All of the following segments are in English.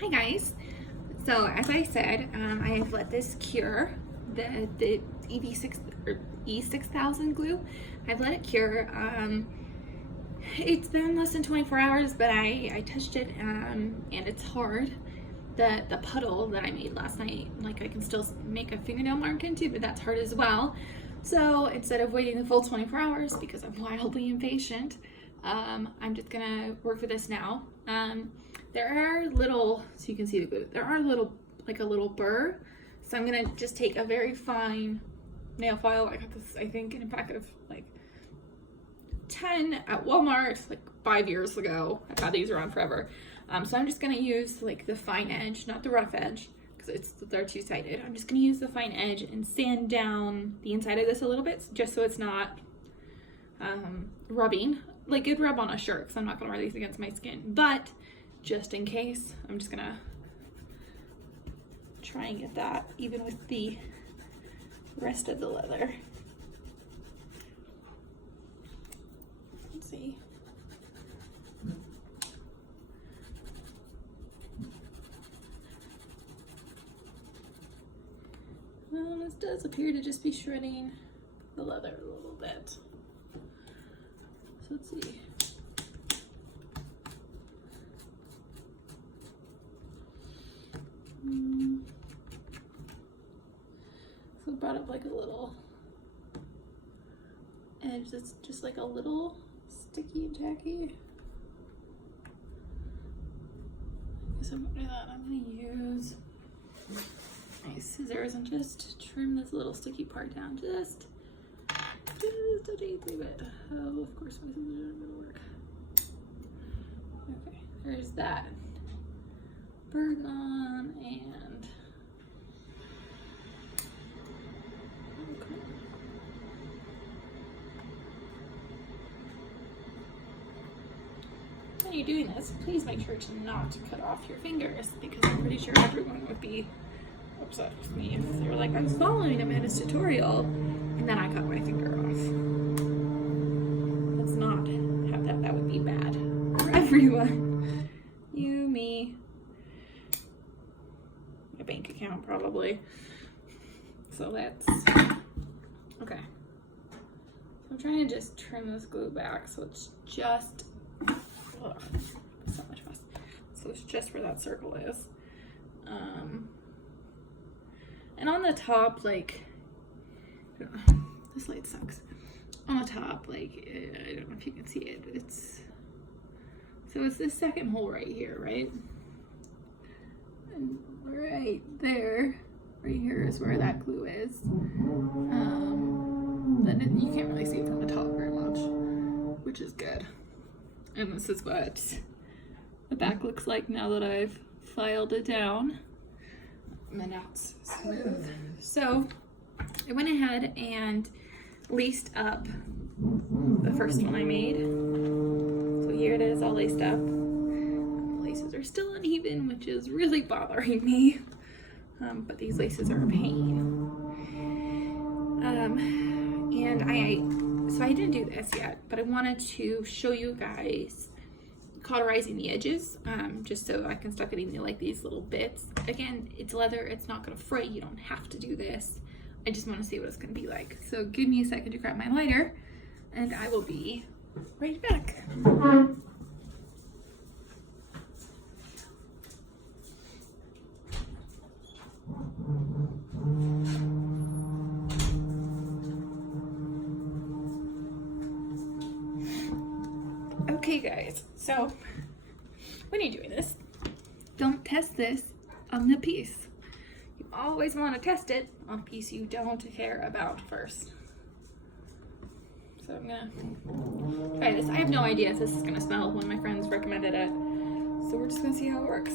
Hi guys. So as I said, I have let this cure, the EV6 or E6000 glue. I've let it cure. It's been less than 24 hours, but I touched it and it's hard. The puddle that I made last night, like I can still make a fingernail mark into, but that's hard as well. So instead of waiting the full 24 hours because I'm wildly impatient, I'm just gonna work with this now. There are little, so you can see the glue, there are like a little burr. So I'm gonna just take a very fine nail file. I got this, I think, in a packet of like 10 at Walmart, like 5 years ago. I've had these around forever. So I'm just gonna use like the fine edge, not the rough edge, because they're two-sided. I'm just gonna use the fine edge and sand down the inside of this a little bit, just so it's not rubbing. Like it'd rub on a shirt, because I'm not gonna wear these against my skin. But just in case, I'm just gonna try and get that even with the rest of the leather. Let's see. This does appear to just be shredding the leather a little bit. So let's see. So I brought up like a little edge that's just like a little sticky and tacky. I guess I'm gonna do that. I'm gonna use my scissors and just trim this little sticky part down just a teensy bit. Oh, of course my scissors aren't gonna work. Okay, there's that. Burr gone, and okay. When you're doing this, please make sure to not cut off your fingers, because I'm pretty sure everyone would be upset with me if they were like, I'm following Amanda's tutorial and then I cut my finger off. Let's not have that. That would be bad for everyone. You, me, my bank account probably. So let's, okay. I'm trying to just trim this glue back so it's just, ugh, so much mess. So it's just where that circle is. And on the top, like, this light sucks. On the top, like, I don't know if you can see it, but it's this second hole right here, right? And right there, right here is where that glue is. Then you can't really see it from the top very much, which is good. And this is what the back looks like now that I've filed it down. And now it's smooth. So I went ahead and laced up the first one I made. So here it is, all laced up. The laces are still uneven, which is really bothering me. But these laces are a pain. So I didn't do this yet, but I wanted to show you guys cauterizing the edges, just so I can start getting like these little bits. Again, it's leather, it's not gonna fray, you don't have to do this. I just wanna see what it's gonna be like. So give me a second to grab my lighter and I will be right back. Okay guys, so when you're doing this, don't test this on the piece. You always want to test it on a piece you don't care about first. So I'm gonna try this. I have no idea if this is gonna smell when my friends recommended it. So we're just gonna see how it works.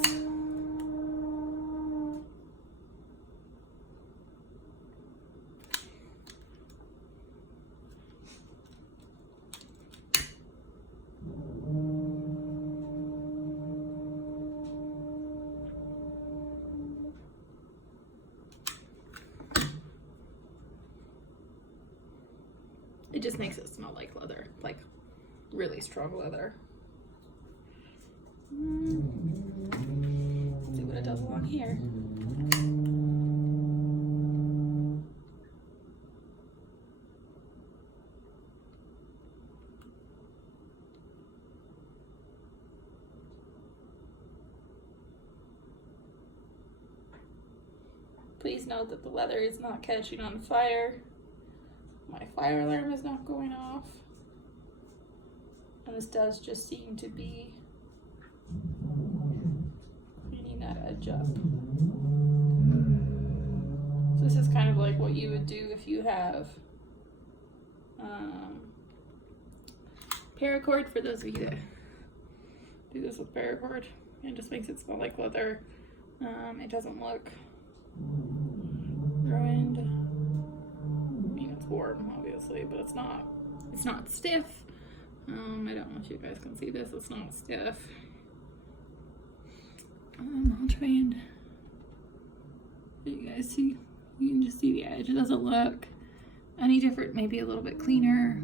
It just makes it smell like leather, like really strong leather. here. Please note that the leather is not catching on fire. My fire alarm is not going off. And this does just seem to be cleaning that edge up. So this is kind of like what you would do if you have paracord, for those of you that do this with paracord. It just makes it smell like leather. It doesn't look ruined. I mean, it's warm, obviously, but it's not stiff. I don't know if you guys can see this. It's not stiff. I'll try and you guys see. You can just see the edge. It doesn't look any different. Maybe a little bit cleaner.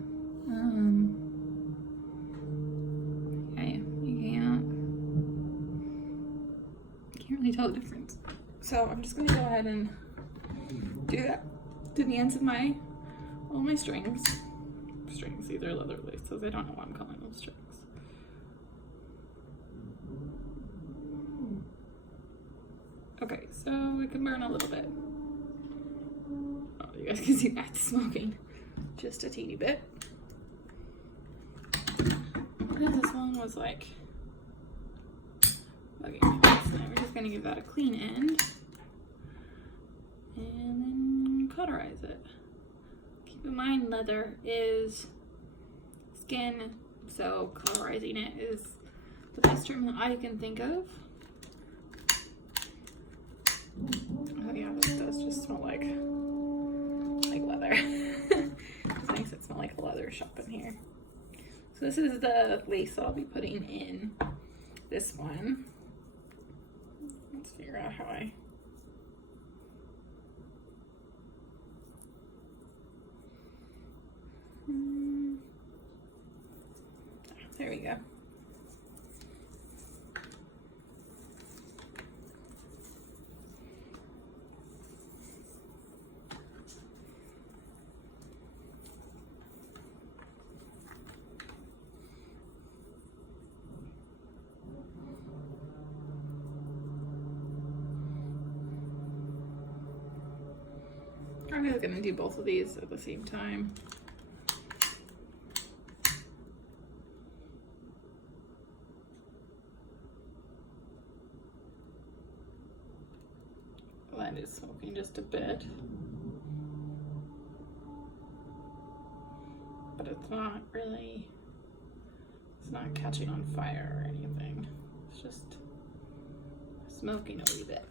Okay, you can't really tell the difference. So I'm just gonna go ahead and do that to the ends of all my strings. These are leather laces. I don't know why I'm calling them strings. Okay, so it can burn a little bit. Oh, you guys can see that's smoking just a teeny bit. This one was like bugging me. So now we're just gonna give that a clean end and then cauterize it. Keep in mind, leather is skin, so cauterizing it is the best term that I can think of. Oh yeah, this does just smell like leather. This makes it smell like a leather shop in here. So this is the lace I'll be putting in this one. Let's figure out how there we go. I'm just gonna do both of these at the same time. That is smoking just a bit, but it's not catching on fire or anything. It's just smoking a wee bit.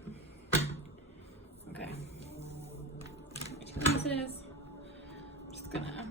Okay. This is just gonna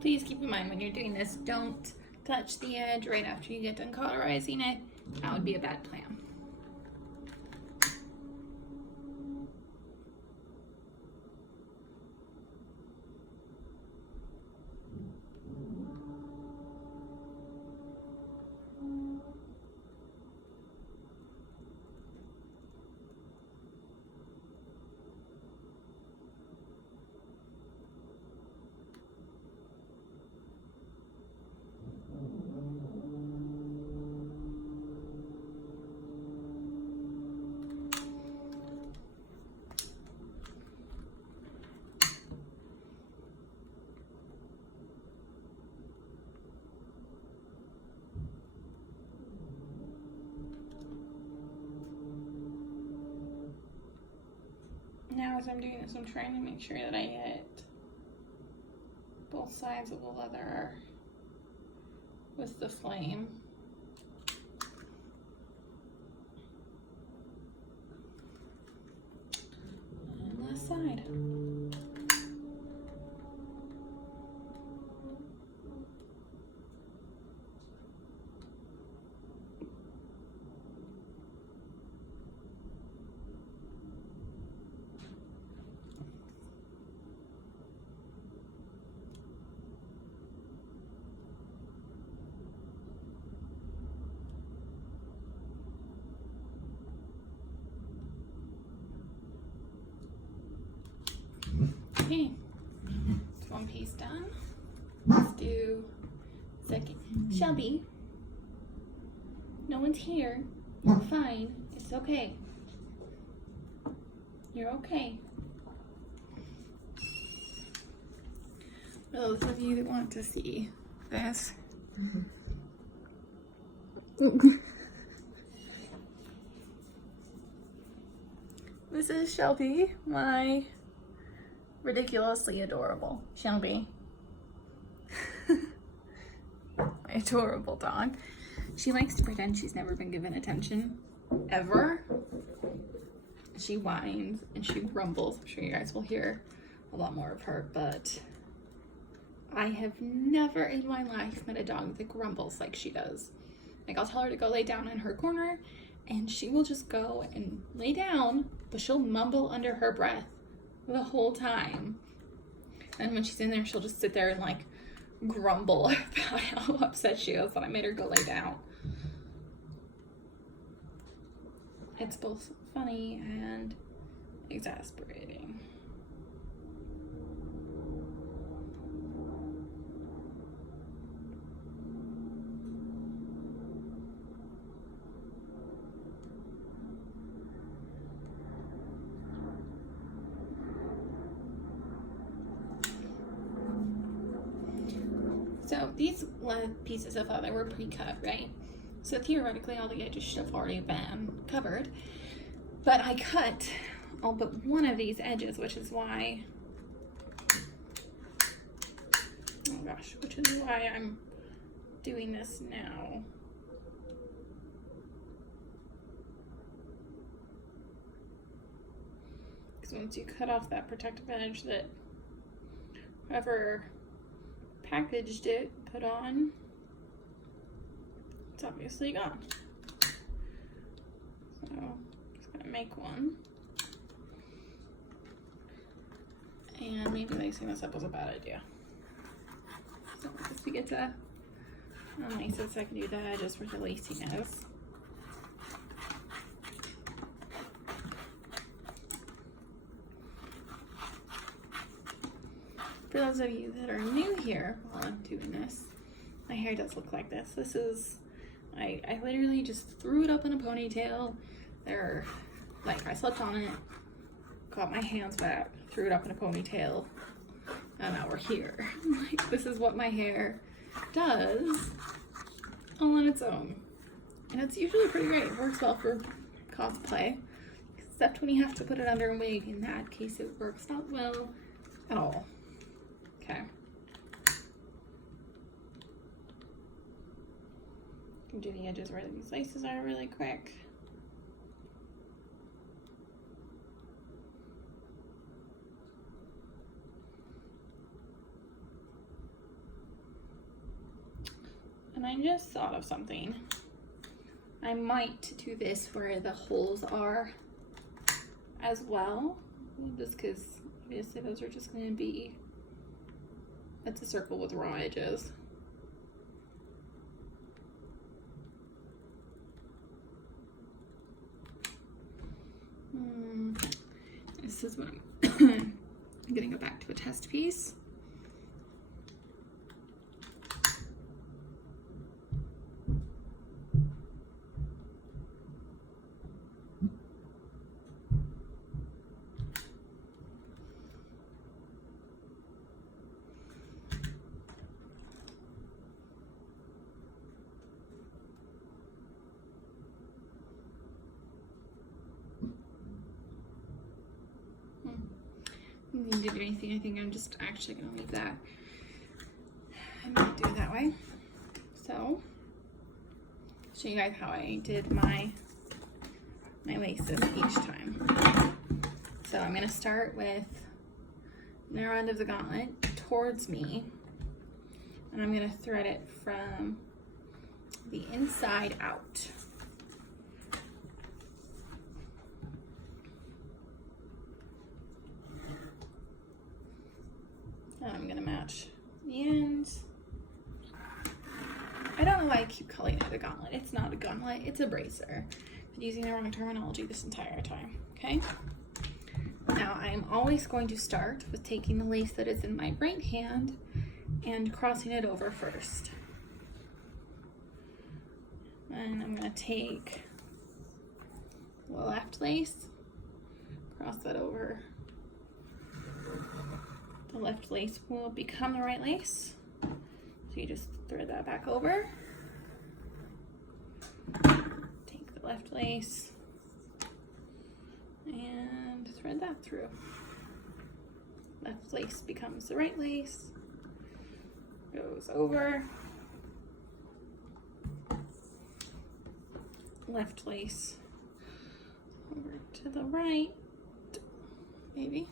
please keep in mind when you're doing this, don't touch the edge right after you get done cauterizing it. That would be a bad plan. Now as I'm doing this, I'm trying to make sure that I hit both sides of the leather with the flame. And side. Okay, it's one piece done. Let's do second. Shelby, no one's here. You're fine. It's okay. You're okay. For those of you that want to see this. This is Shelby, my ridiculously adorable Shelby. My adorable dog. She likes to pretend she's never been given attention, ever. She whines and she grumbles. I'm sure you guys will hear a lot more of her, but I have never in my life met a dog that grumbles like she does. Like, I'll tell her to go lay down in her corner and she will just go and lay down, but she'll mumble under her breath the whole time. And when she's in there, she'll just sit there and like grumble about how upset she is that I made her go lay down. It's both funny and exasperating. So these pieces of leather were pre-cut, right? So theoretically all the edges should have already been covered. But I cut all but one of these edges, which is why, oh gosh, which is why I'm doing this now. Because once you cut off that protective edge that whoever packaged it, put on, it's obviously gone. So just gonna make one. And maybe lacing this up was a bad idea. So I guess we get to unlace it so I can do the edges where the lacing is. For those of you that are new here while I'm doing this, my hair does look like this. This is, I literally just threw it up in a ponytail. I slept on it, got my hands wet, threw it up in a ponytail, and now we're here. Like, this is what my hair does all on its own. And it's usually pretty great. It works well for cosplay, except when you have to put it under a wig. In that case, it works not well at all. Okay. Can do the edges where these laces are really quick. And I just thought of something. I might do this where the holes are as well, just because obviously those are just going to be, it's a circle with raw edges. This is what I'm going to go back to a test piece. Need to do anything. I think I'm just actually gonna leave that. I'm gonna do it that way. So, show you guys how I did my laces each time. So I'm gonna start with narrow end of the gauntlet towards me, and I'm gonna thread it from the inside out. And I'm gonna match the ends. I don't know why I keep calling it a gauntlet. It's not a gauntlet, it's a bracer. I'm using the wrong terminology this entire time, okay? Now I'm always going to start with taking the lace that is in my right hand and crossing it over first. And I'm gonna take the left lace, cross that over. The left lace will become the right lace. So you just thread that back over. Take the left lace and thread that through. Left lace becomes the right lace, goes over. Left lace over to the right, maybe.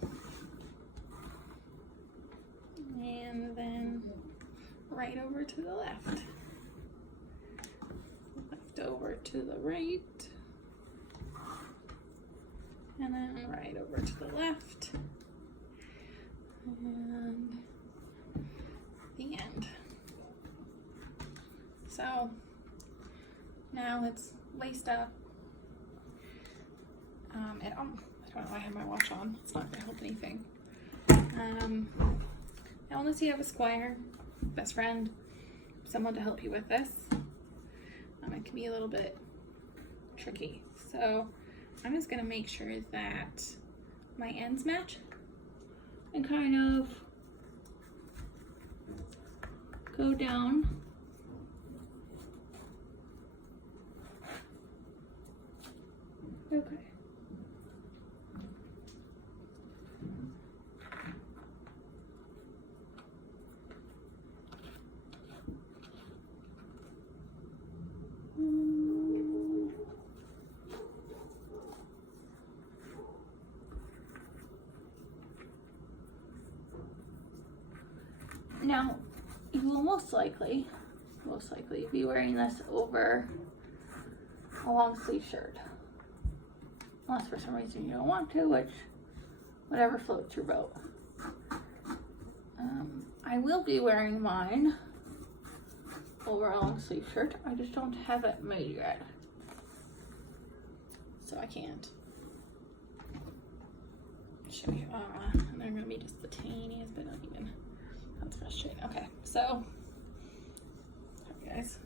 And then right over to the left. Left over to the right. And then right over to the left. And the end. So now it's laced up. I don't know why I have my watch on. It's not gonna help anything. Now unless you have a squire, best friend, someone to help you with this, it can be a little bit tricky. So I'm just gonna make sure that my ends match and kind of go down. Okay. Now, you will most likely be wearing this over a long sleeve shirt. Unless for some reason you don't want to, which, whatever floats your boat. I will be wearing mine over a long sleeve shirt. I just don't have it made yet. So I can't show you. And they're gonna be just the tiniest bit uneven. That's frustrating. Okay, so, sorry guys.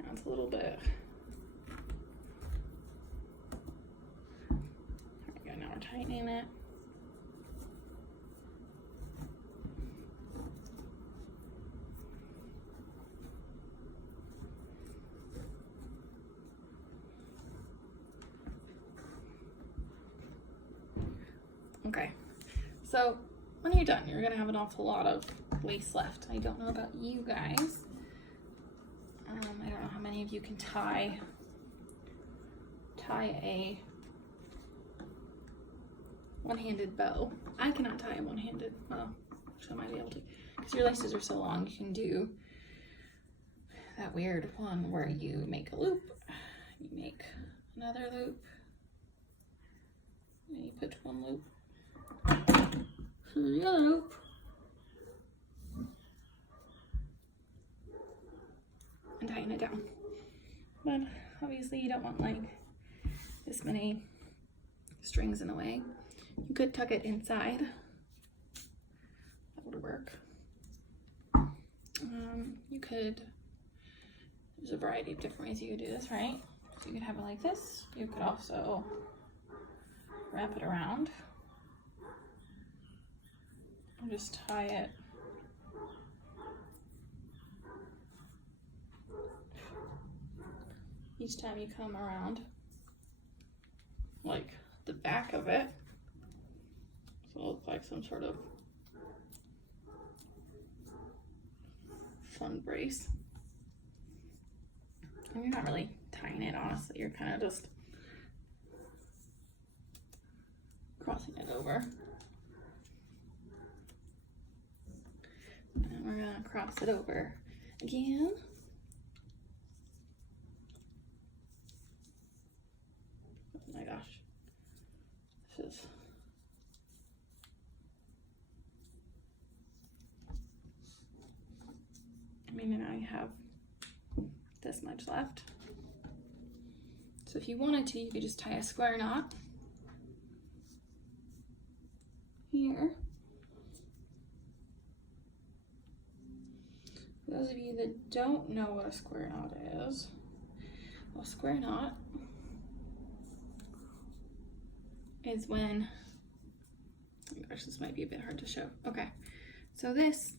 Now it's a little bit. There we go, now we're tightening it. Okay, so when you're done, you're gonna have an awful lot of lace left. I don't know about you guys. I don't know how many of you can tie a one-handed bow. I cannot tie a one-handed, well, actually I might be able to, because your laces are so long. You can do that weird one where you make a loop, you make another loop, and you put one loop through the other loop, and tighten it down. But obviously you don't want like this many strings in a way. You could tuck it inside. That would work. You could, there's a variety of different ways you could do this, right? So you could have it like this. You could also wrap it around and just tie it each time you come around, like the back of it, so it'll look like some sort of fun brace. And you're not really tying it, honestly, you're kind of just crossing it over. And we're gonna cross it over again. Oh my gosh. This is... I mean, and I have this much left. So if you wanted to, you could just tie a square knot here. For those of you that don't know what a square knot is, well, a square knot is when, oh my gosh, this might be a bit hard to show. Okay, so this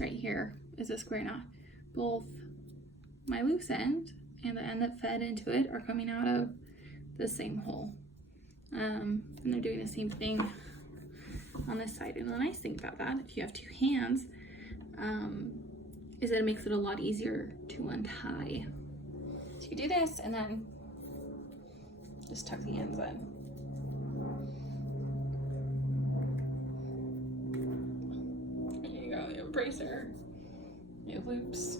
right here is a square knot. Both my loose end and the end that fed into it are coming out of the same hole. And they're doing the same thing on this side. And the nice thing about that, if you have two hands, is that it makes it a lot easier to untie. So you do this and then just tuck the ends in. There you go, you have a bracer, you have loops.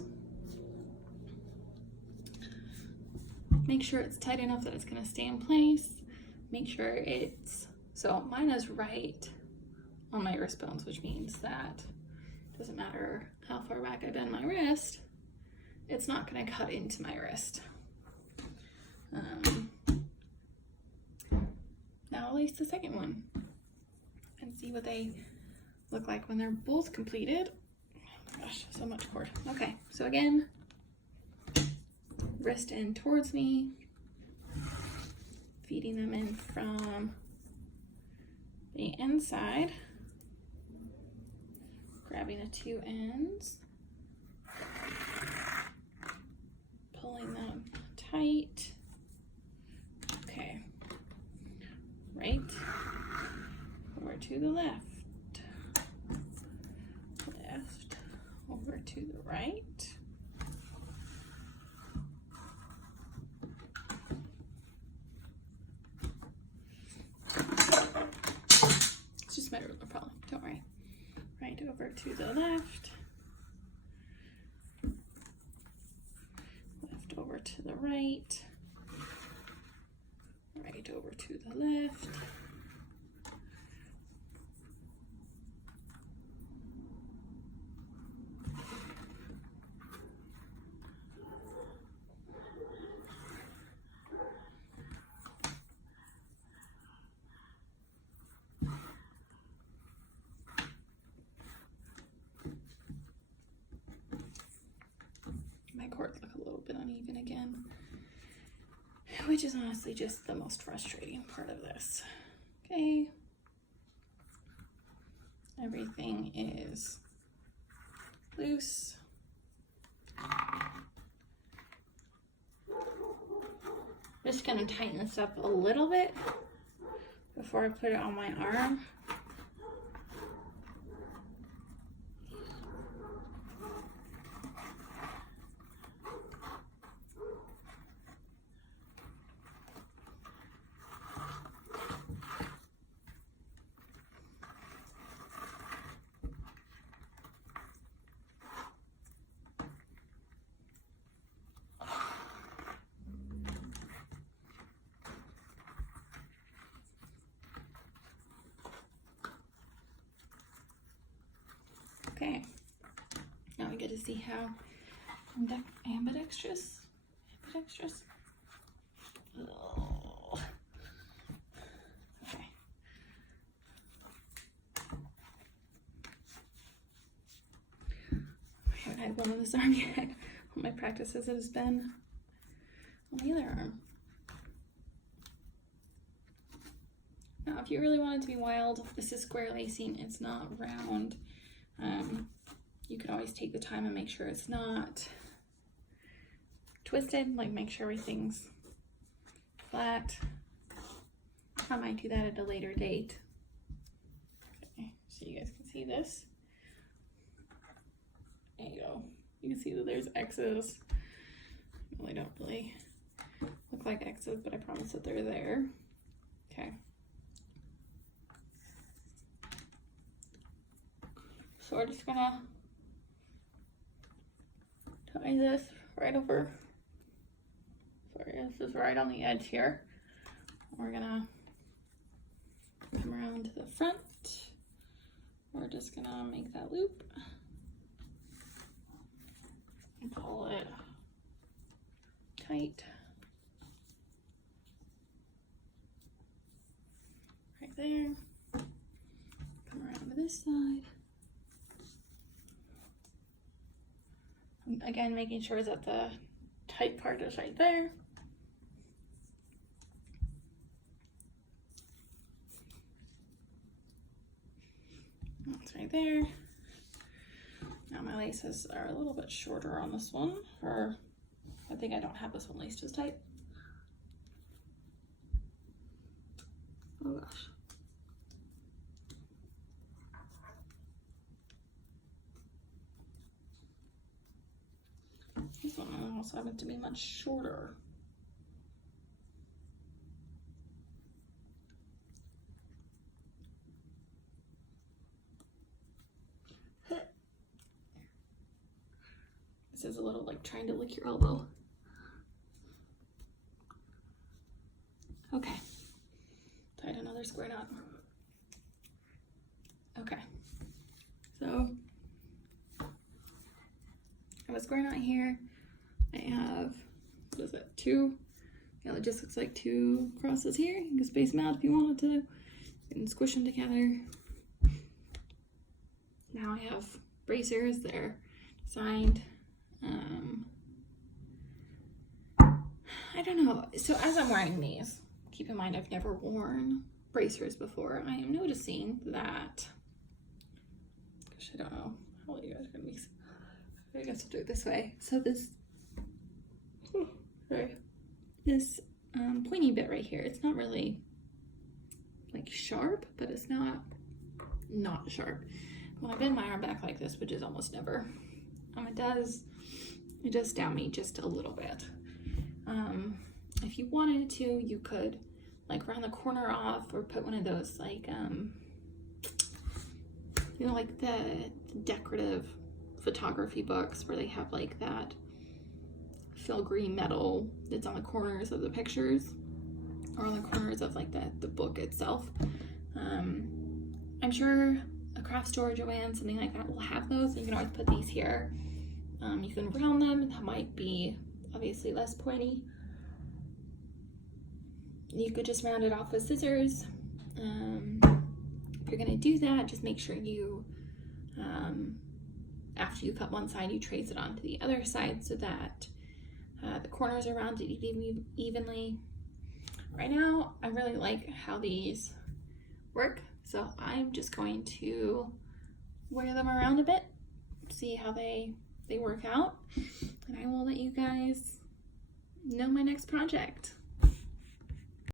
Make sure it's tight enough that it's gonna stay in place. Make sure it's, so mine is right on my wrist bones, which means that it doesn't matter how far back I bend my wrist, it's not gonna cut into my wrist. Now I'll lace the second one and see what they look like when they're both completed. Oh my gosh, so much cord. Okay, so again, wrist end towards me, feeding them in from the inside, grabbing the two ends, pulling them tight. Okay, right, over to the left, left, over to the right. It's just my ruler problem, don't worry. Right over to the left, left over to the right, right over to the left. My cords look a little bit uneven again, which is honestly just the most frustrating part of this. Okay, everything is loose. Just gonna tighten this up a little bit before I put it on my arm. Okay, now we get to see how ambidextrous. Oh. Okay. I haven't had one on this arm yet. All my practices has been on the other arm. Now, if you really want it to be wild, this is square lacing. It's not round. You could always take the time and make sure it's not twisted, like make sure everything's flat. I might do that at a later date. Okay, so you guys can see this. There you go. You can see that there's X's. Well, they don't really look like X's, but I promise that they're there. Okay. So we're just gonna tie this right over. Sorry, this is right on the edge here. We're gonna come around to the front. We're just gonna make that loop and pull it tight. Right there. Come around to this side. Again, making sure that the tight part is right there. That's right there. Now my laces are a little bit shorter on this one, or I think I don't have this one laced as tight. Oh gosh. This one also happens to be much shorter. This is a little like trying to lick your elbow. Okay, tied another square knot. Okay, so I have a square knot here. I have, what is it, 2? Yeah, it just looks like 2 crosses here. You can space them out if you wanted to and squish them together. Now I have bracers. They're designed. I don't know. So as I'm wearing these, keep in mind I've never worn bracers before. I am noticing that, gosh, I don't know how you guys are gonna be. I guess I'll do it this way. So this, this pointy bit right here, it's not really like sharp, but it's not sharp. When I bend my arm back like this, which is almost never, it does stab me just a little bit. If you wanted to, you could like round the corner off or put one of those like, you know, like the decorative photography books where they have like that filigree metal that's on the corners of the pictures or on the corners of like the book itself. I'm sure a craft store, Joann, something like that will have those. You can always put these here. You can round them. That might be obviously less pointy. You could just round it off with scissors. If you're gonna do that, just make sure you, after you cut one side, you trace it onto the other side so that the corners are rounded evenly. Right now, I really like how these work, so I'm just going to wear them around a bit, see how they work out, and I will let you guys know my next project.